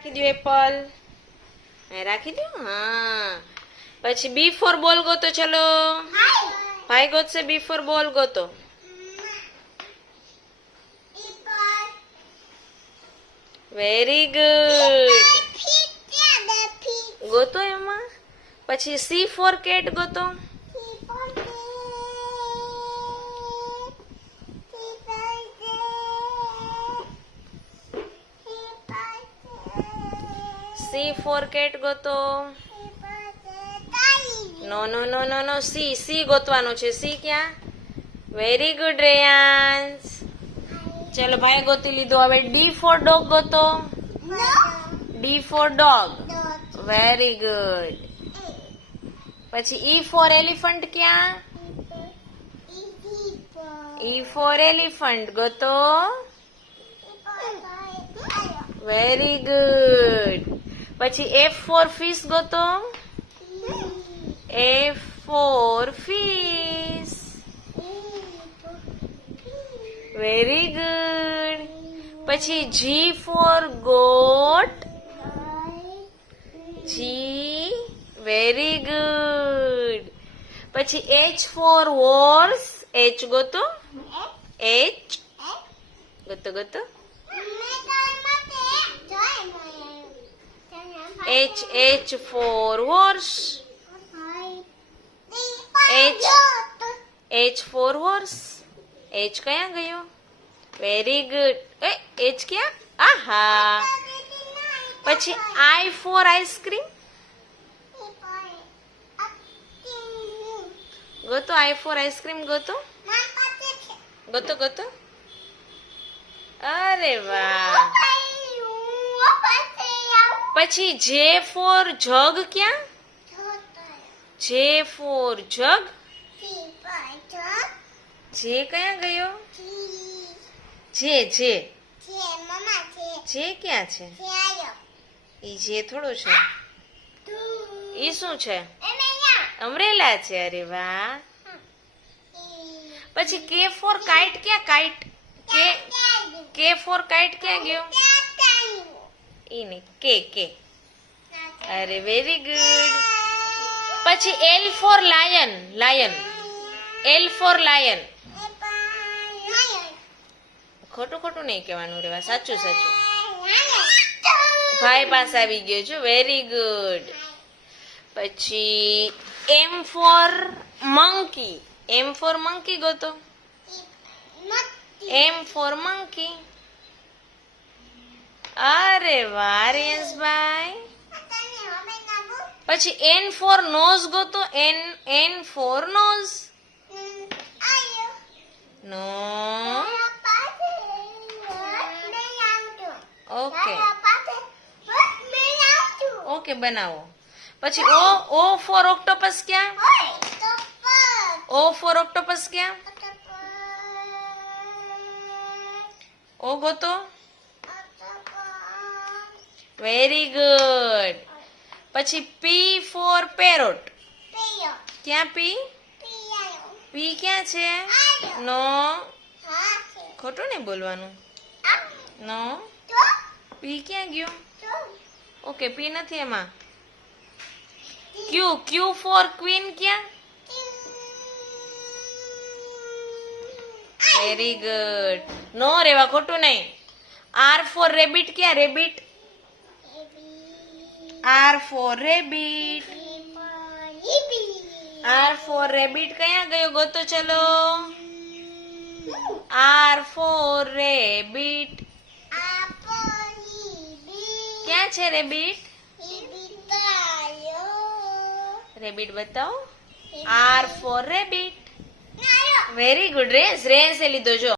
રાખી દો એપલ, રાખી દો. હા, પછી બી ફોર બોલ ગોતો. ચલો ભાઈ ગોતશે. બી ફોર બોલ ગોતો. Very good. ગોતો એમાં. પછી સી ફોર કેટ ગોતો. સી ફોર કેટ ગોતો. નો નો નો નો નો, સી સી ગોતવાનું છે. સી ક્યાં? Very good Reyansh. ચલો ભાઈ ગોતી લીધો. હવે ડી ફોર ડોગ ગોતો. D for dog. Very good. પછી ઈ ફોર એલિફન્ટ ક્યાં? ઈ ફોર એલિફન્ટ ગોતો. Very good. પછી એફ ફોર ફિશ ગોતો. F for fish. Very good. પછી G for goat. G. Very good. પછી એચ ફોર હોર્સ. એચ ગોતો. H ગોતો ગોતો. H H for horse. H H for horse. H ક્યાં ગયો? Very good. એચ ક્યાં? આહા. પછી આઈ ફોર આઈસ્ક્રીમ ગોતો. આઈ ફોર આઈસ્ક્રીમ ગોતો. ગોતો ગોતો. અરે વાહ. પછી જે ફોર જગ ક્યાં? જે ફોર જગ. જે ક્યાં ગયો? જે જે જે ક્યાં છે? ઈ જે થોડું છે. ઈ શું છે? અમરેલા છે. અરે વાહ. પછી કે ફોર કાઇટ ક્યાં? કાઇટ. કે ફોર કાઇટ ક્યાં ગયો? ઈ નહીં. કે. અરે વેરી ગુડ. પછી L for lion. Lion. L for lion. ખોટું ખોટું નહીં કહેવાનું રેવા. સાચું સાચું. ભાઈ પાસે આવી ગયો છું. Very good. પછી M for monkey. M for monkey ગોતો. M for monkey. અરે વાહ રેન્સભાઈ. પછી એન ફોર નોઝ ગોતો. N for nose. No. Okay okay બનાવો. પછી ઓ ફોર ઓક્ટોપસ ક્યાં? ઓ ફોર ઓક્ટોપસ ક્યાં? ઓ ગોતો. Very good. પછી પી ફોર પેરોટ. ક્યાં પી? પી ક્યાં છે? નો. ખોટું નહીં બોલવાનું. નો. પી ક્યાં ગયો? ઓકે પી નથી એમાં. ક્યુ. ક્યુ ફોર ક્વીન ક્યાં? Very good. નો રેવા. ખોટું નહીં. આર ફોર રેબિટ ક્યાં? Rabbit. R for rabbit. R for rabbit કયા ગયો? ગોતો. ચલો આર ફોર રેબિટ. ક્યાં છે રેબિટ? રેબિટ બતાવો. R for rabbit. Very good. Rens એ લીધો જો.